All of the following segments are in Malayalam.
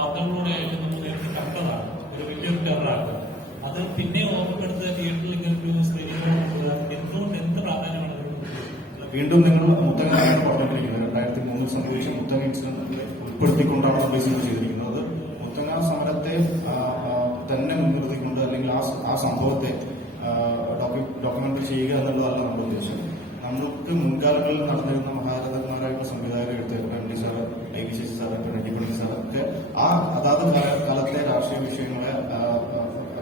വാർത്തകളിലൂടെ ആയിട്ട് നമ്മൾ നേരിട്ട് കണ്ടതാണ്, ഒരു വലിയൊരു ടെററാണ്. അത് പിന്നെ ഓർമ്മപ്പെടുത്ത തിയേറ്ററിൽ ഇങ്ങനൊരു സ്ക്രീനിങ് എന്തുകൊണ്ട് എന്ത് പ്രാധാന്യമാണ്? വീണ്ടും നിങ്ങൾ മുത്തങ്ങയാണ് പറഞ്ഞിരിക്കുന്നത്. 2003 സംഭവിച്ച മുത്തങ്ങ ഇൻസിഡന്റ് ഉൾപ്പെടുത്തിക്കൊണ്ടാണ് നമ്മൾ ഈ സിനിമ ചെയ്തിരിക്കുന്നത്. മുത്തങ്ങ സമരത്തെ തന്നെ മുൻനിർത്തിക്കൊണ്ട് അല്ലെങ്കിൽ ആ സംഭവത്തെ ഡോക്യുമെന്ററി ചെയ്യുക എന്നുള്ളതല്ല നമ്മുടെ ഉദ്ദേശം. നമ്മൾക്ക് മുൻകാലങ്ങളിൽ നടന്നിരുന്ന മഹാരഥന്മാരായിട്ടുള്ള സംവിധായകർ, എഴുത്തുകാർ, M T sir, I V Sasi sir, നെറ്റിപ്പള്ളി സാറൊക്കെ അതാത് കാലത്തെ രാഷ്ട്രീയ വിഷയങ്ങളെ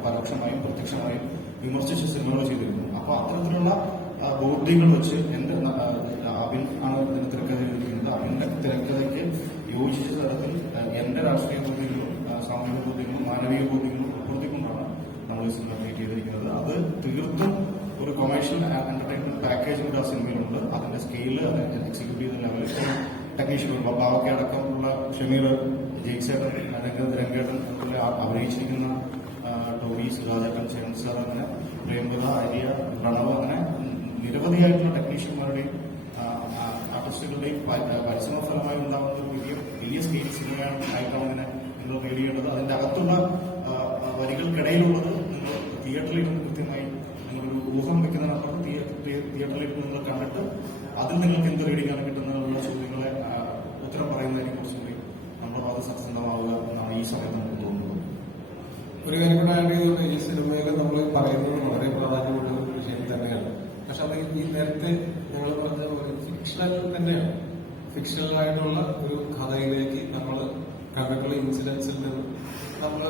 പരോക്ഷമായും പ്രത്യക്ഷമായും വിമർശിച്ച സിനിമകൾ ചെയ്തിരുന്നു. അപ്പൊ അത്തരത്തിലുള്ള ബോധ്യങ്ങൾ വെച്ച് അബിൻ ആണ് ഇതിന് തിരക്കഥ എഴുതിയിരിക്കുന്നത്. അബിന്റെ തിരക്കഥയ്ക്ക് യോജിച്ച തരത്തിൽ എന്റെ രാഷ്ട്രീയ ബോധ്യങ്ങളും സാമൂഹിക ബോധ്യങ്ങളും മാനവിക ബോധ്യങ്ങളും ഉൾപ്പെടുത്തിക്കൊണ്ടാണ് നമ്മൾ ഈ സിനിമ ക്രിയേറ്റ് ചെയ്തിരിക്കുന്നത്. അത് തീർത്തും ഒരു കൊമേഴ്ഷ്യൽ എന്റർടൈൻമെന്റ് പാക്കേജ് കൂടെ ആ സിനിമയിലുണ്ട്. അതിന്റെ സ്കെയില്, എക്സിക്യൂട്ടീവ് ലെവലിൽ ടെക്നീഷ്യൻ ബാബക്കെ അടക്കമുള്ള ഷമീർ, ജയ്സേട്ടൻ, രംഗേട്ടൻ അഭിനയിച്ചിരിക്കുന്ന ടോബി, സുരാജേട്ടൻ, ചേരൻ സാർ, അങ്ങനെ പ്രേംകഥ, ആര്യ, പ്രണവ്, അങ്ങനെ നിരവധിയായിട്ടുള്ള ടെക്നീഷ്യന്മാരുടെയും ആർട്ടിസ്റ്റുകളുടെയും പരിശ്രമ ഫലമായി ഉണ്ടാകുന്ന ഒരു വലിയ സ്കെയിൽ സിനിമയായിട്ടാണ് ഇതിനെ നിങ്ങൾ നേടിയേണ്ടത്. അതിന്റെ അകത്തുള്ള വരികൾക്കിടയിലുള്ളത് നിങ്ങൾ തിയേറ്ററിലിരുന്ന് കൃത്യമായി നിങ്ങളൊരു ഊഹം വെക്കുന്നതിനപ്പുറം തിയേറ്ററിലിരുന്ന് നിങ്ങൾ കണ്ടിട്ട് അതിൽ നിങ്ങൾക്ക് എന്ത് റീഡിംഗാണ് കിട്ടുന്നതിനുള്ള ചോദ്യങ്ങളെ ഉത്തരം പറയുന്നതിനെ കുറിച്ചുകൂടി നമ്മുടെ ഭാഗത്ത് സത്യസന്ധമാവുക എന്നാണ് ഈ സമയത്ത് നമുക്ക് തോന്നുന്നത്. ഒരു കാര്യം കൂടെ ആഡ് ചെയ്തുകൊണ്ട്, ഈ സിനിമയിൽ നമ്മൾ പറയുന്നത് വളരെ പ്രാധാന്യമുള്ള ഒരു വിഷയം തന്നെയാണ്. പക്ഷെ അത് ഈ നേരത്തെ ഞങ്ങൾ പറഞ്ഞ പോലെ ഫിക്ഷണൽ തന്നെയാണ്. ഫിക്ഷണൽ ആയിട്ടുള്ള ഒരു കഥയിലേക്ക് നമ്മൾ കണ്ടിട്ടുള്ള ഇൻസിഡൻസിൽ നിന്ന് നമ്മൾ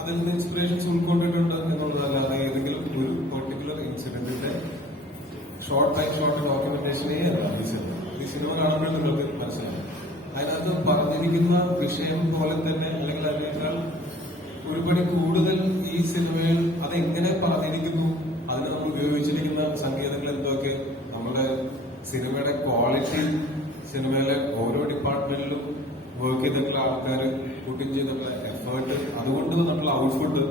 അതിൽ നിന്ന് ഇൻസ്പിറേഷൻസ് ഉൾക്കൊണ്ടിട്ടുണ്ട് എന്നുള്ളതല്ലാതെ ഏതെങ്കിലും ഒരു പെർട്ടിക്കുലർ ഇൻസിഡന്റിന്റെ ഷോർട്ട് ഡോക്യുമെന്റേഷനേ അല്ല ഈ സിനിമ കാണുമ്പോൾ നിങ്ങൾക്ക് മനസ്സിലാവും. അതിനകത്ത് പറഞ്ഞിരിക്കുന്ന വിഷയം പോലെ തന്നെ അല്ലെങ്കിൽ അതിനേക്കാൾ ഒരുപടി കൂടുതൽ ഈ സിനിമയിൽ അതെങ്ങനെ പറഞ്ഞിരിക്കുന്നു, അതിന് നമ്മൾ ഉപയോഗിച്ചിരിക്കുന്ന സങ്കേതങ്ങൾ എന്തൊക്കെ, നമ്മുടെ സിനിമയുടെ ക്വാളിറ്റി, സിനിമയിലെ ഓരോ ഡിപ്പാർട്ട്മെന്റിലും വർക്ക് ചെയ്തിട്ടുള്ള ആൾക്കാർ പുട്ടിൻ ചെയ്തിട്ടുള്ള എഫേർട്ട്, അതുകൊണ്ട് വന്നിട്ടുള്ള ഔട്ട്പുട്ട്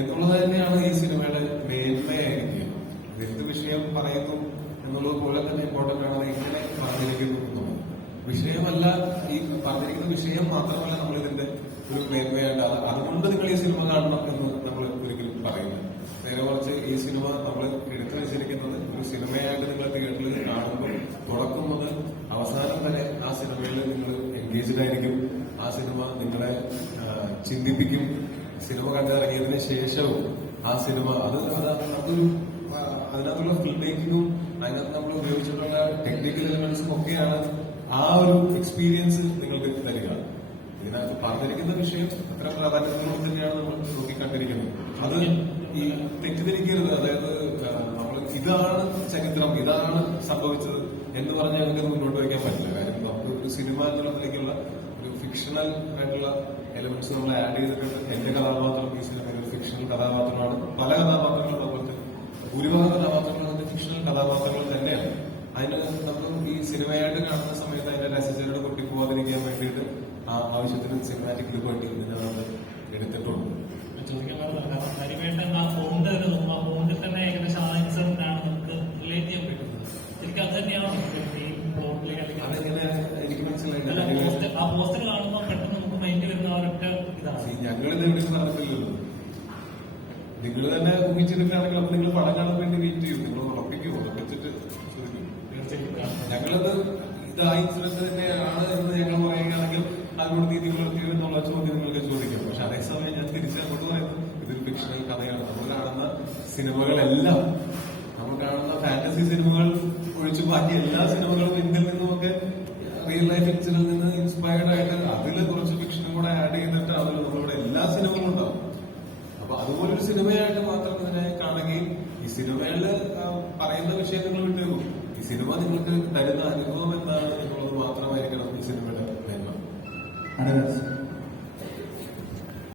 എന്നുള്ളത് തന്നെയാണ് ഈ സിനിമയുടെ മേന്മയായിരിക്കുക. എന്ത് വിഷയം പറയുന്നു എന്നുള്ളത് പോലെ തന്നെ ഇമ്പോർട്ടന്റ് ആണ് എങ്ങനെ പറഞ്ഞിരിക്കുന്നു എന്നുള്ളത്. വിഷയമല്ല, ഈ പറഞ്ഞിരിക്കുന്ന വിഷയം മാത്രമല്ല നമ്മൾ ഇതിന്റെ ഒരു മേന്മയായിട്ട് അതുകൊണ്ട് നിങ്ങൾ ഈ സിനിമ കാണണം എന്ന് നമ്മൾ ഒരിക്കലും പറയുന്നത്. നേരെ മറിച്ച് ഈ സിനിമ നമ്മൾ എടുത്തു വെച്ചിരിക്കുന്നത് ഒരു സിനിമയായിട്ട് നിങ്ങൾ തിയേറ്ററിൽ കാണുമ്പോൾ തുടക്കം മുതൽ അവസാനം വരെ ആ സിനിമയിൽ നിങ്ങൾ എൻഗേജ്ഡ് ആയിരിക്കും. ആ സിനിമ നിങ്ങളെ ചിന്തിപ്പിക്കും. സിനിമ കണ്ടിറങ്ങിയതിന് ശേഷവും ആ സിനിമ അതൊരു അതിനകത്തുള്ള ഫിൽം മേക്കിങ്ങും അതിനകത്ത് നമ്മൾ ഉപയോഗിച്ചിട്ടുള്ള ടെക്നിക്കൽ എലിമെന്റ്സും ഒക്കെയാണ് ആ ഒരു എക്സ്പീരിയൻസ് നിങ്ങൾക്ക് തരിക. ഇതിനകത്ത് പറഞ്ഞിരിക്കുന്ന വിഷയം അത്ര പ്രാധാന്യത്തോളം തന്നെയാണ് നമ്മൾ നോക്കിക്കണ്ടിരിക്കുന്നത്. അത് ഈ തെറ്റിദ്ധരിക്കരുത്. അതായത് നമ്മൾ ഇതാണ് ചരിത്രം, ഇതാണ് സംഭവിച്ചത് എന്ന് പറഞ്ഞാൽ ഞങ്ങൾക്ക് മുന്നോട്ട് വയ്ക്കാൻ പറ്റില്ല. കാര്യം നമുക്ക് ഒരു സിനിമ എന്നുള്ളതിലേക്കുള്ള ഒരു ഫിക്ഷണൽ ആയിട്ടുള്ള എലിമെന്റ്സ് നമ്മൾ ആഡ് ചെയ്തിട്ടുണ്ട്. എന്റെ കഥാപാത്രം ഈ സിനിമയിൽ ഒരു ഫിക്ഷണൽ കഥാപാത്രമാണ്. പല കഥാപാത്രങ്ങളും അതുപോലത്തെ ഭൂരിഭാഗം കഥാപാത്രങ്ങളും അതിന്റെ ഫിക്ഷണൽ കഥാപാത്രങ്ങൾ തന്നെയാണ്. അതിന് നമ്മൾ ഈ സിനിമയായിട്ട് കാണുന്ന സമയത്ത് അതിന്റെ രസചരട് പൊട്ടിപ്പോവാതിരിക്കാൻ വേണ്ടിയിട്ട് ആവശ്യത്തിന് സിനിമാറ്റിക് ലിബർട്ടി ഇതിനെ നമ്മൾ എടുത്തിട്ടുണ്ട്. ചോദിക്കാൻ പരിവേട്ടൻ ആ ഫോണ്ട് ആ ഫോണ്ടിൽ തന്നെ ഏകദേശം ആ ഇൻസിഡന്റാണ് നമുക്ക് റിലേറ്റ് ചെയ്യാൻ പറ്റുന്നത്. ശരിക്കും അത് തന്നെയാണ് അതെങ്ങനെ എനിക്ക് മനസ്സിലായില്ല. ആ പോസ്റ്റർ കാണുമ്പോൾ പെട്ടെന്ന് നമുക്ക് മൈൻഡ് വരുന്ന ആ ഒരൊറ്റ ഇതാണ്. ഞങ്ങളിത് എവിടെയും നടന്നില്ലല്ലോ. നിങ്ങൾ തന്നെ ഊഹിച്ചെടുക്കുകയാണെങ്കിൽ അപ്പൊ നിങ്ങൾ പടം കാണാൻ വേണ്ടി വെയിറ്റ് ചെയ്യും. നിങ്ങൾ ഉറപ്പിക്കുമോ? ഉറപ്പിച്ചിട്ട് ഞങ്ങളത് ഇത് ആ ഇൻസിഡന്റ് തന്നെയാണ് എന്ന് ഞങ്ങൾ പറയുകയാണെങ്കിൽ അതിനോട് നീതി പുലർത്തിയോ എന്നുള്ള ചോദ്യം നിങ്ങൾക്ക് ചോദിക്കും. പക്ഷെ അതേസമയം ഞാൻ തിരിച്ചങ്ങോട്ട് പറയുന്നത് ഇതൊരു ഫിക്ഷണൽ കഥയാണ്. നമ്മൾ കാണുന്ന സിനിമകളെല്ലാം, നമ്മൾ കാണുന്ന ഫാന്റസി സിനിമകൾ ഒഴിച്ച് ബാക്കി എല്ലാ സിനിമകളും ഇതിൽ നിന്നുമൊക്കെ റിയൽ ലൈഫ് ഇൻസിഡന്റിൽ നിന്ന് ഇൻസ്പയർഡ് ആയിട്ട് അതിൽ കുറച്ച് ഫിക്ഷനും കൂടെ ആഡ് ചെയ്തിട്ട് അതിൽ നമ്മളിവിടെ എല്ലാ സിനിമകളും ഉണ്ടാവും. അപ്പൊ അതുപോലൊരു സിനിമയായിട്ട് മാത്രം ഇതിനെ കാണുകയും ഈ സിനിമയിൽ പറയുന്ന വിഷയം നിങ്ങൾ വിട്ടേക്കും. ഈ സിനിമ നിങ്ങൾക്ക് തരുന്ന അനുഭവം